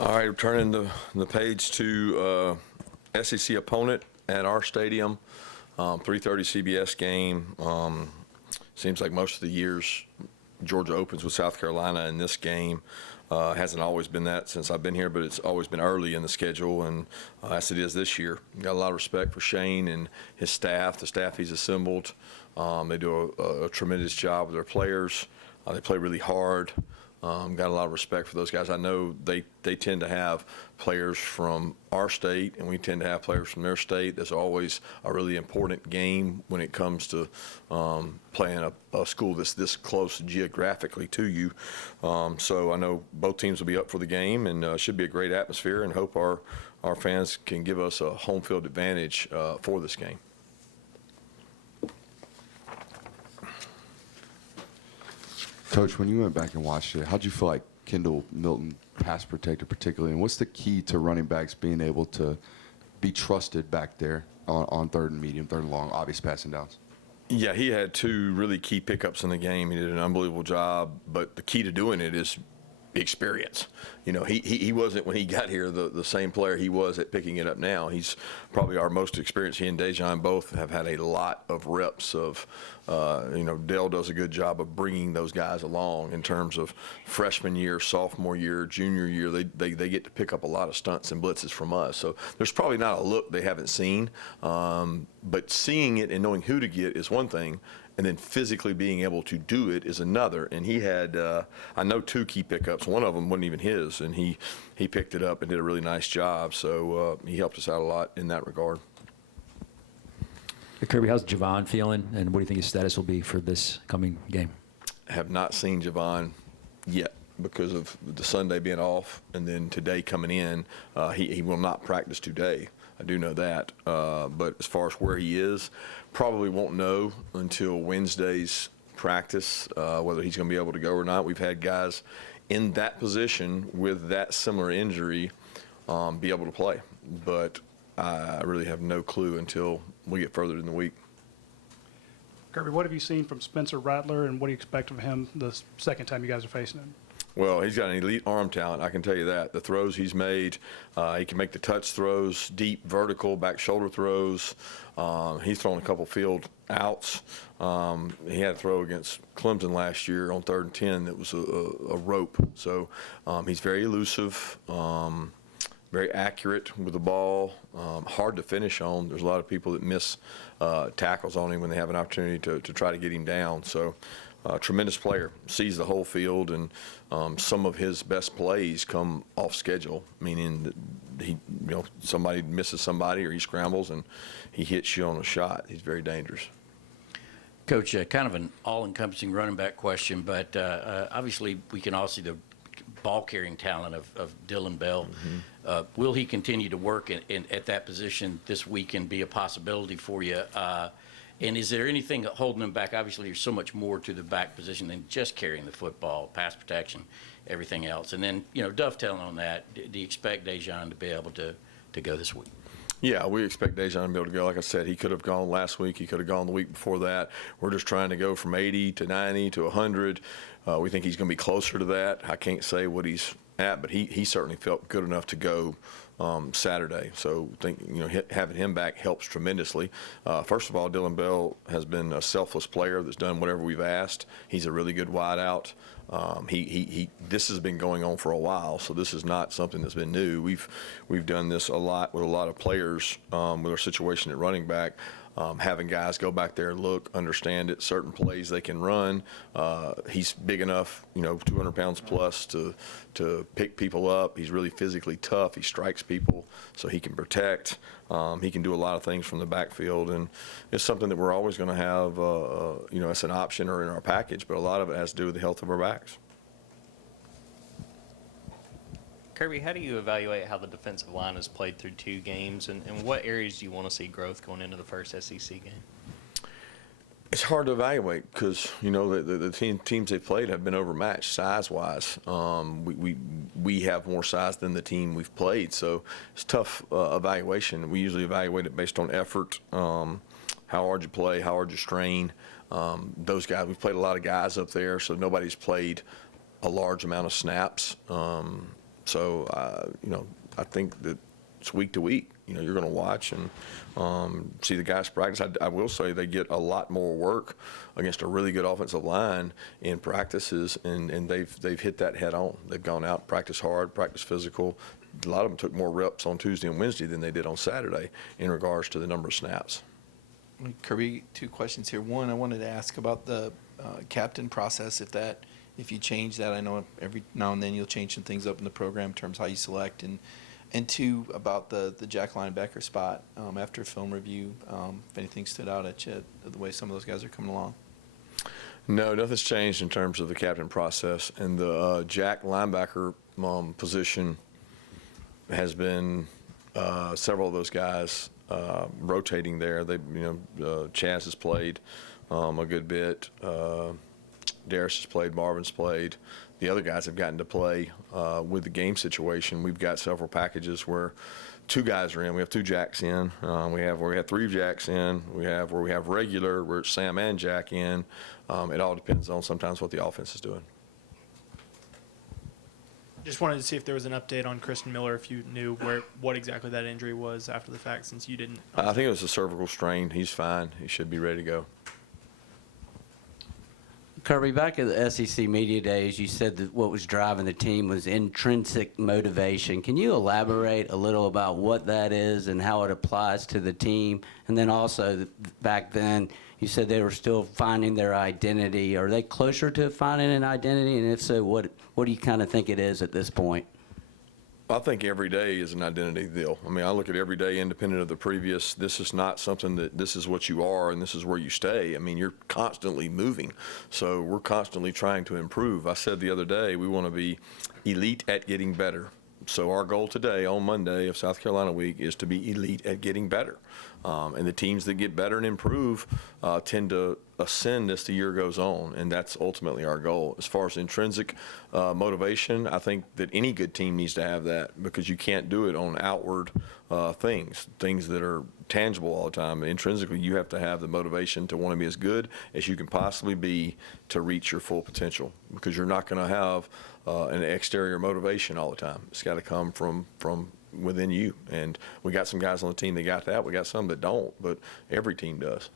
All right, turning the page to SEC opponent at our stadium, 3:30 CBS game. Seems like most of the years Georgia opens with South Carolina, and this game hasn't always been that since I've been here, but it's always been early in the schedule, and as it is this year. Got a lot of respect for Shane and his staff, the staff he's assembled. They do a tremendous job with their players. They play really hard. Got a lot of respect for those guys. I know they tend to have players from our state, and we tend to have players from their state. That's always a really important game when it comes to playing a school that's this close geographically to you. So I know both teams will be up for the game, and should be a great atmosphere, and hope our fans can give us a home field advantage for this game. Coach, when you went back and watched it, how'd you feel like Kendall Milton pass protected particularly, and what's the key to running backs being able to be trusted back there on third and medium, third and long, obvious passing downs? Yeah, he had two really key pickups in the game. He did an unbelievable job, but the key to doing it is experience. You know, he wasn't, when he got here, the same player he was at picking it up now. He's probably our most experienced. He and Dejan both have had a lot of reps of, Dell does a good job of bringing those guys along in terms of freshman year, sophomore year, junior year. They get to pick up a lot of stunts and blitzes from us. So there's probably not a look they haven't seen, but seeing it and knowing who to get is one thing, and then physically being able to do it is another. And he had, I know, two key pickups. One of them wasn't even his, and he picked it up and did a really nice job. So he helped us out a lot in that regard. Kirby, how's Javon feeling, and what do you think his status will be for this coming game? I have not seen Javon yet because of the Sunday being off, and then today coming in. He will not practice today. I do know that. But as far as where he is, probably won't know until Wednesday's practice whether he's going to be able to go or not. We've had guys in that position with that similar injury be able to play. But I really have no clue until we get further in the week. Kirby, what have you seen from Spencer Rattler, and what do you expect of him the second time you guys are facing him? Well, he's got an elite arm talent, I can tell you that. The throws he's made, he can make the touch throws, deep, vertical, back shoulder throws. He's thrown a couple field outs. He had a throw against Clemson last year on 3rd and 10 that was a rope. So he's very elusive, very accurate with the ball, hard to finish on. There's a lot of people that miss tackles on him when they have an opportunity to try to get him down. So tremendous player, sees the whole field, and some of his best plays come off schedule, meaning that somebody misses somebody or he scrambles and he hits you on a shot. He's very dangerous. Coach, kind of an all-encompassing running back question, but obviously we can all see the ball-carrying talent of Dylan Bell. Mm-hmm. Will he continue to work at that position this week and be a possibility for you? And is there anything holding him back? Obviously, there's so much more to the back position than just carrying the football, pass protection, everything else. And then, dovetailing on that, do you expect Dejan to be able to go this week? Yeah, we expect Dejan to be able to go. Like I said, he could have gone last week. He could have gone the week before that. We're just trying to go from 80 to 90 to 100. We think he's going to be closer to that. I can't say what he's at, but he certainly felt good enough to go Saturday. So having him back helps tremendously. First of all, Dylan Bell has been a selfless player that's done whatever we've asked. He's a really good wideout. This has been going on for a while, so this is not something that's been new. We've done this a lot with a lot of players with our situation at running back. Having guys go back there, look, understand it, certain plays they can run. He's big enough, 200 pounds plus to pick people up. He's really physically tough. He strikes people, so he can protect. He can do a lot of things from the backfield, and it's something that we're always going to have, as an option or in our package, but a lot of it has to do with the health of our backs. Kirby, how do you evaluate how the defensive line has played through 2 games, and what areas do you want to see growth going into the first SEC game? It's hard to evaluate because, the teams they've played have been overmatched size-wise. We have more size than the team we've played, so it's tough evaluation. We usually evaluate it based on effort, how hard you play, how hard you strain. Those guys, we've played a lot of guys up there, so nobody's played a large amount of snaps. So, I think that it's week to week. You're going to watch and see the guys practice. I will say they get a lot more work against a really good offensive line in practices, and they've hit that head on. They've gone out, practiced hard, practiced physical. A lot of them took more reps on Tuesday and Wednesday than they did on Saturday in regards to the number of snaps. Kirby, 2 questions here. One, I wanted to ask about the captain process. If you change that, I know every now and then you'll change some things up in the program in terms of how you select, and 2, about the Jack linebacker spot after film review. If anything stood out at you, the way some of those guys are coming along. No, nothing's changed in terms of the captain process, and the Jack linebacker position has been several of those guys rotating there. Chaz has played a good bit. Darius has played. Marvin's played. The other guys have gotten to play with the game situation. We've got several packages where 2 guys are in. We have 2 Jacks in. We have 3 Jacks in. We have where we have regular, where it's Sam and Jack in. It all depends on sometimes what the offense is doing. Just wanted to see if there was an update on Christian Miller, if you knew what exactly that injury was after the fact, since you didn't. I think it was a cervical strain. He's fine. He should be ready to go. Kirby, back at the SEC Media Days, you said that what was driving the team was intrinsic motivation. Can you elaborate a little about what that is and how it applies to the team? And then also, back then, you said they were still finding their identity. Are they closer to finding an identity? And if so, what do you kind of think it is at this point? I think every day is an identity deal. I mean, I look at every day independent of the previous. This is not something that this is what you are and this is where you stay. I mean, you're constantly moving. So we're constantly trying to improve. I said the other day, we want to be elite at getting better. So our goal today on Monday of South Carolina week is to be elite at getting better. And the teams that get better and improve tend to ascend as the year goes on, and that's ultimately our goal. As far as intrinsic motivation, I think that any good team needs to have that, because you can't do it on outward things that are tangible all the time. Intrinsically, you have to have the motivation to want to be as good as you can possibly be to reach your full potential, because you're not going to have an exterior motivation all the time. It's got to come from within you, and we got some guys on the team that got that. We got some that don't, but every team does.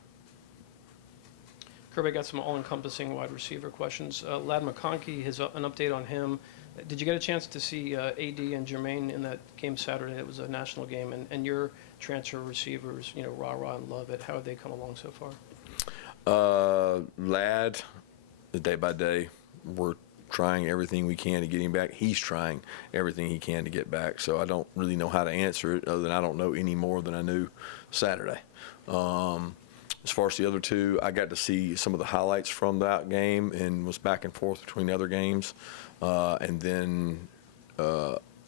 Kirby, got some all-encompassing wide receiver questions. Ladd McConkey, an update on him. Did you get a chance to see AD and Jermaine in that game Saturday? It was a national game, and your transfer receivers, Ra and Lovett, how have they come along so far? Ladd, day by day, we're trying everything we can to get him back. He's trying everything he can to get back. So I don't really know how to answer it, other than I don't know any more than I knew Saturday. As far as the other 2, I got to see some of the highlights from that game and was back and forth between the other games. And then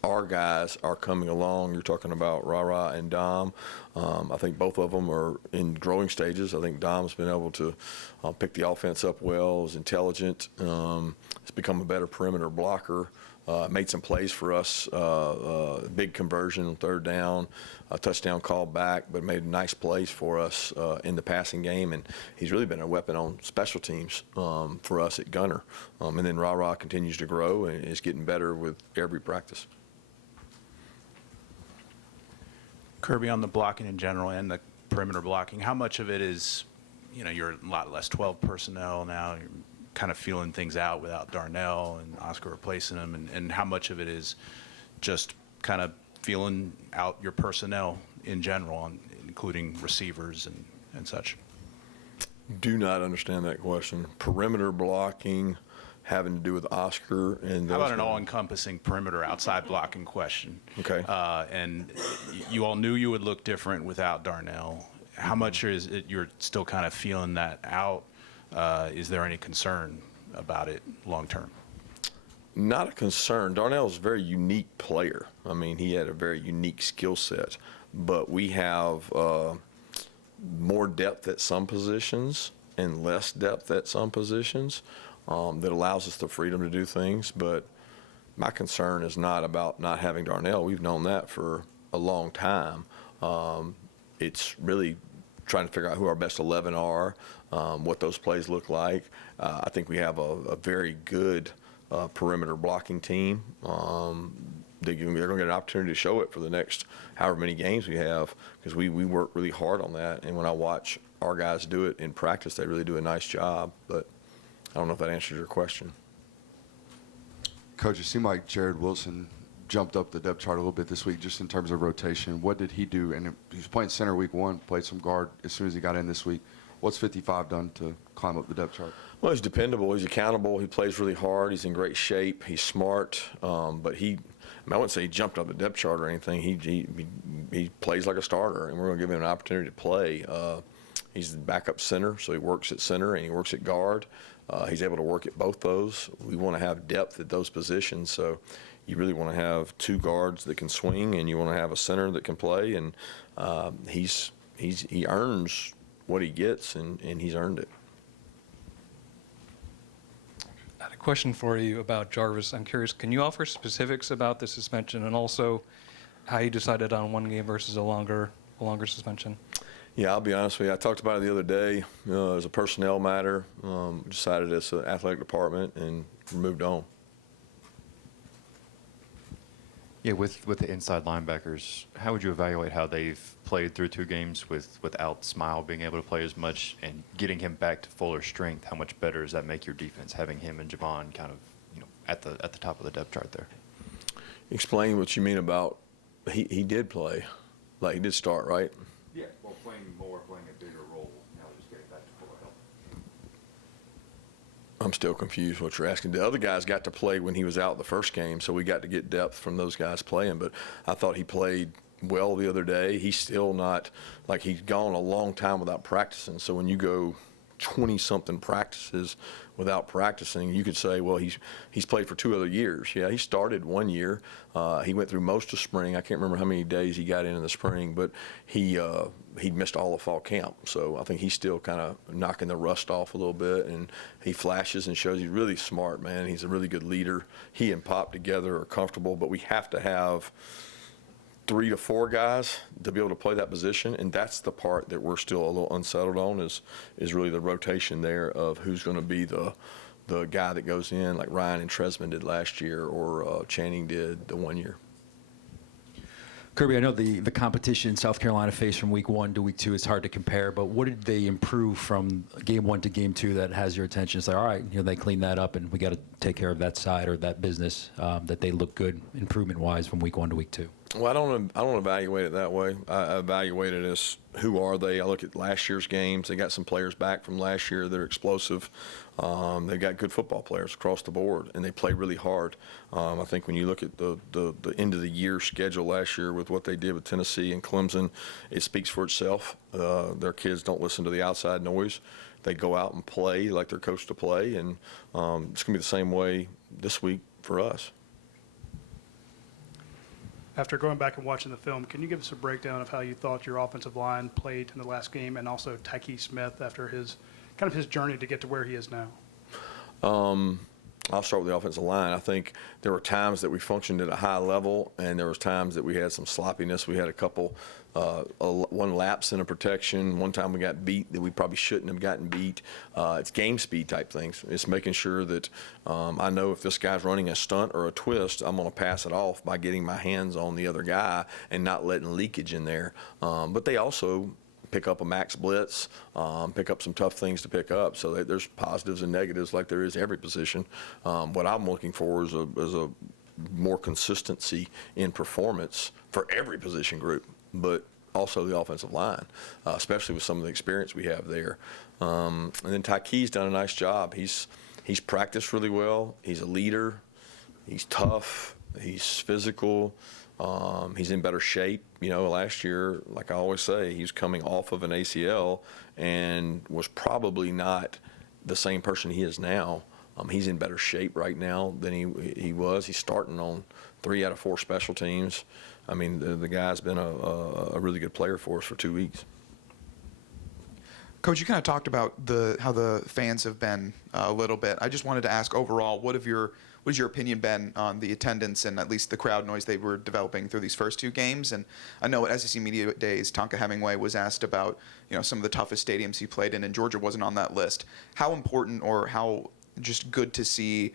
our guys are coming along. You're talking about Ra and Dom. I think both of them are in growing stages. I think Dom's been able to pick the offense up well, is intelligent, has become a better perimeter blocker. Made some plays for us, big conversion on 3rd down, a touchdown call back, but made nice plays for us in the passing game. And he's really been a weapon on special teams for us at gunner. And then Ra continues to grow and is getting better with every practice. Kirby, on the blocking in general and the perimeter blocking, how much of it is, you're a lot less 12 personnel now, you're kind of feeling things out without Darnell and Oscar replacing him, and how much of it is just kind of feeling out your personnel in general, including receivers and such? Do not understand that question. Perimeter blocking having to do with Oscar and those. How about an all-encompassing perimeter outside blocking question? Okay. And you all knew you would look different without Darnell. How much is it you're still kind of feeling that out? Is there any concern about it long term? Not a concern. Darnell's a very unique player. I mean, he had a very unique skill set, but we have more depth at some positions and less depth at some positions that allows us the freedom to do things. But my concern is not about not having Darnell. We've known that for a long time. It's really trying to figure out who our best 11 are, what those plays look like. I think we have a very good perimeter blocking team. they're going to get an opportunity to show it for the next however many games we have, because we work really hard on that. And when I watch our guys do it in practice, they really do a nice job. But I don't know if that answers your question. Coach, it seemed like Jared Wilson jumped up the depth chart a little bit this week just in terms of rotation. What did he do? And he was playing center week 1, played some guard as soon as he got in this week. What's 55 done to climb up the depth chart? Well, he's dependable. He's accountable. He plays really hard. He's in great shape. He's smart. But I wouldn't say he jumped up the depth chart or anything. He plays like a starter, and we're going to give him an opportunity to play. He's the backup center, so he works at center and he works at guard. He's able to work at both those. We want to have depth at those positions, so you really want to have 2 guards that can swing, and you want to have a center that can play. And he earns what he gets, and he's earned it. I had a question for you about Jarvis. I'm curious, can you offer specifics about the suspension and also how you decided on 1 game versus a longer suspension? Yeah, I'll be honest with you. I talked about it the other day. It was a personnel matter. Decided as an athletic department and moved on. Yeah, with the inside linebackers, how would you evaluate how they've played through 2 games without Smile being able to play as much and getting him back to fuller strength? How much better does that make your defense, having him and Javon kind of, at the top of the depth chart there? Explain what you mean about he did play, like he did start, right? Yeah, well, playing a bigger role, now just getting back to full health. I'm still confused what you're asking. The other guys got to play when he was out the first game, so we got to get depth from those guys playing. But I thought he played well the other day. He's still not, like, he's gone a long time without practicing. So when you go 20-something practices without practicing, you could say, well, he's played for 2 other years. Yeah, he started 1 year. He went through most of spring. I can't remember how many days he got in the spring, but he missed all of fall camp. So I think he's still kind of knocking the rust off a little bit, and he flashes and shows he's really smart, man. He's a really good leader. He and Pop together are comfortable, but we have to have 3 to 4 guys to be able to play that position, and that's the part that we're still a little unsettled on is really the rotation there of who's going to be the guy that goes in, like Ryan and Tresman did last year, or Channing did the 1 year. Kirby, I know the competition South Carolina faced from week 1 to week 2 is hard to compare, but what did they improve from game 1 to game 2 that has your attention? It's like, all right, they cleaned that up, and we got to take care of that side or that business, that they look good improvement-wise from week 1 to week 2. Well, I don't evaluate it that way. I evaluate it as who are they. I look at last year's games. They got some players back from last year that are explosive. They've got good football players across the board, and they play really hard. I think when you look at the end of the year schedule last year with what they did with Tennessee and Clemson, it speaks for itself. Their kids don't listen to the outside noise. They go out and play like they're coached to play, and it's going to be the same way this week for us. After going back and watching the film, can you give us a breakdown of how you thought your offensive line played in the last game, and also Tyke Smith after his journey to get to where he is now? I'll start with the offensive line. I think there were times that we functioned at a high level, and there was times that we had some sloppiness. We had a couple, one lapse in a protection. One time we got beat that we probably shouldn't have gotten beat. It's game speed type things. It's making sure that I know if this guy's running a stunt or a twist, I'm going to pass it off by getting my hands on the other guy and not letting leakage in there. But they also pick up a max blitz, pick up some tough things to pick up. So there's positives and negatives like there is every position. What I'm looking for is a more consistency in performance for every position group, but also the offensive line, especially with some of the experience we have there. And then Tyke's done a nice job. He's practiced really well. He's a leader. He's tough. He's physical. He's in better shape. Last year, like I always say, he's coming off of an ACL and was probably not the same person he is now. He's in better shape right now than he was. He's starting on 3 out of 4 special teams. I mean, the guy's been a really good player for us for 2 weeks. Coach, you kind of talked about how the fans have been a little bit. I just wanted to ask overall, what has your opinion been on the attendance and at least the crowd noise they were developing through these first 2 games? And I know at SEC Media Days, Tonka Hemingway was asked about some of the toughest stadiums he played in, and Georgia wasn't on that list. How important or how just good to see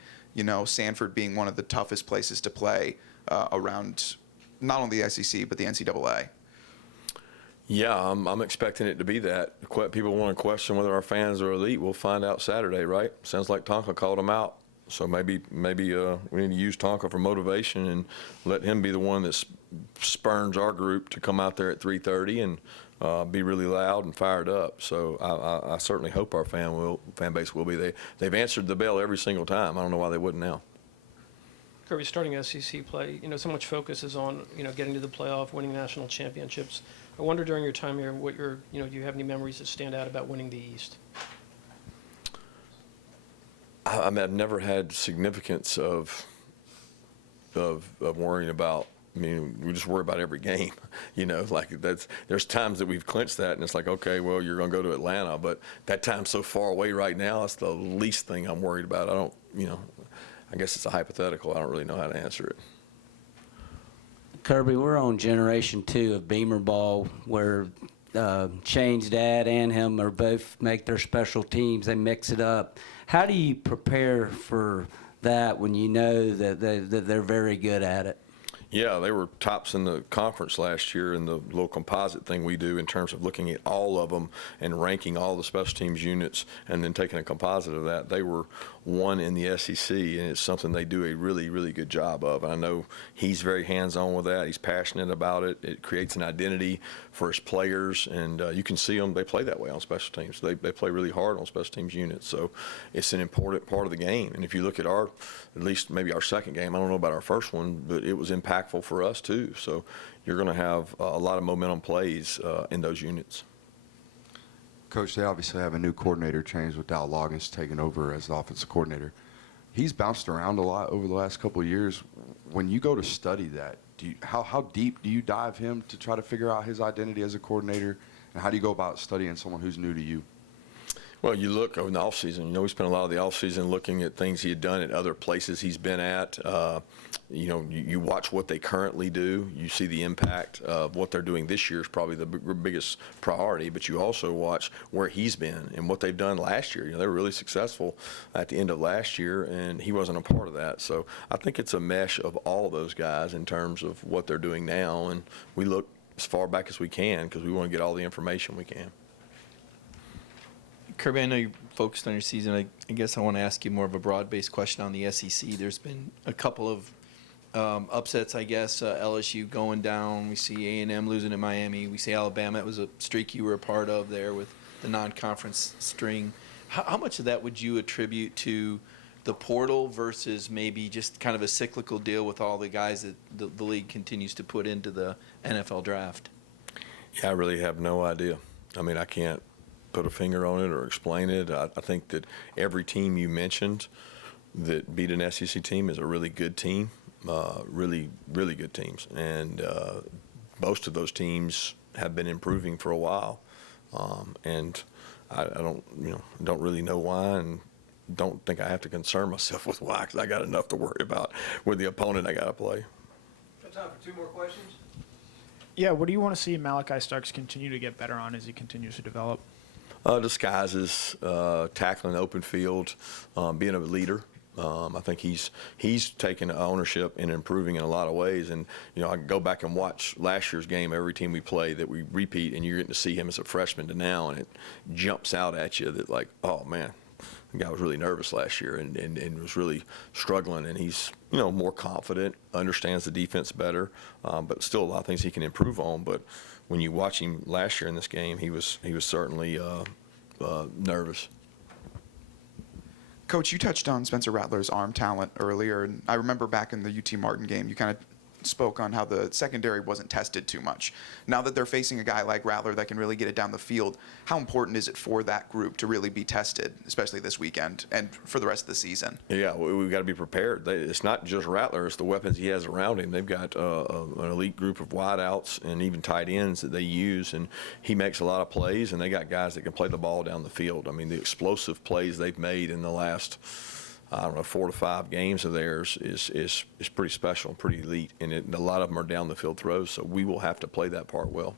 Sanford being one of the toughest places to play around not only the SEC but the NCAA? Yeah, I'm expecting it to be that. People want to question whether our fans are elite. We'll find out Saturday, right? Sounds like Tonka called them out. So maybe we need to use Tonka for motivation and let him be the one that spurns our group to come out there at 3:30 and be really loud and fired up. So I certainly hope our fan base will be. They've answered the bell every single time. I don't know why they wouldn't now. Kirby, starting SEC play, so much focus is on, getting to the playoff, winning national championships. I wonder during your time here, what do you have any memories that stand out about winning the East? I mean, I've never had significance of worrying about. I mean, we just worry about every game, there's times that we've clinched that, and it's like, okay, well, you're going to go to Atlanta, but that time's so far away right now. That's the least thing I'm worried about. I guess it's a hypothetical. I don't really know how to answer it. Kirby, we're on generation 2 of Beamer ball, where Shane's dad and him are both make their special teams. They mix it up. How do you prepare for that when you know that they're very good at it? Yeah, they were tops in the conference last year in the little composite thing we do in terms of looking at all of them and ranking all the special teams units and then taking a composite of that. They were one in the SEC, and it's something they do a really, really good job of. I know he's very hands-on with that. He's passionate about it. It creates an identity for his players, and you can see them. They play that way on special teams. They play really hard on special teams units, so it's an important part of the game. And if you look at at least maybe our second game, I don't know about our first one, but it was impactful for us too. So you're going to have a lot of momentum plays in those units. Coach, they obviously have a new coordinator change with Dow Loggins taking over as the offensive coordinator. He's bounced around a lot over the last couple of years. When you go to study that, how deep do you dive him to try to figure out his identity as a coordinator, and how do you go about studying someone who's new to you? Well, you look over the offseason. We spent a lot of the offseason looking at things he had done at other places he's been at. You watch what they currently do. You see the impact of what they're doing this year is probably the biggest priority, but you also watch where he's been and what they've done last year. They were really successful at the end of last year, and he wasn't a part of that. So I think it's a mesh of all those guys in terms of what they're doing now, and we look as far back as we can because we want to get all the information we can. Kirby, I know you're focused on your season. I guess I want to ask you more of a broad-based question on the SEC. There's been a couple of upsets, I guess. LSU going down. We see A&M losing at Miami. We see Alabama. It was a streak you were a part of there with the non-conference string. How much of that would you attribute to the portal versus maybe just kind of a cyclical deal with all the guys that the league continues to put into the NFL draft? Yeah, I really have no idea. I mean, I can't put a finger on it or explain it. I think that every team you mentioned that beat an SEC team is a really good team, really, really good teams. And most of those teams have been improving for a while. And I don't really know why, and don't think I have to concern myself with why, because I got enough to worry about with the opponent I got to play. Got time for 2 more questions? Yeah, what do you want to see Malachi Starks continue to get better on as he continues to develop? Disguises, tackling open field, being a leader. I think he's taken ownership and improving in a lot of ways. And I can go back and watch last year's game. Every team we play that we repeat, and you're getting to see him as a freshman to now, and it jumps out at you that like, oh man, the guy was really nervous last year and was really struggling. And he's more confident, understands the defense better, but still a lot of things he can improve on. But when you watch him last year in this game, he was certainly nervous. Coach, you touched on Spencer Rattler's arm talent earlier, and I remember back in the UT Martin game, you kind of spoke on how the secondary wasn't tested too much. Now that they're facing a guy like Rattler that can really get it down the field, how important is it for that group to really be tested, especially this weekend and for the rest of the season? Yeah, we've got to be prepared. It's not just Rattler, it's the weapons he has around him. They've got an elite group of wideouts and even tight ends that they use, and he makes a lot of plays, and they got guys that can play the ball down the field. I mean, the explosive plays they've made in the last 4 to 5 games of theirs is pretty special and pretty elite, and a lot of them are down the field throws, so we will have to play that part well.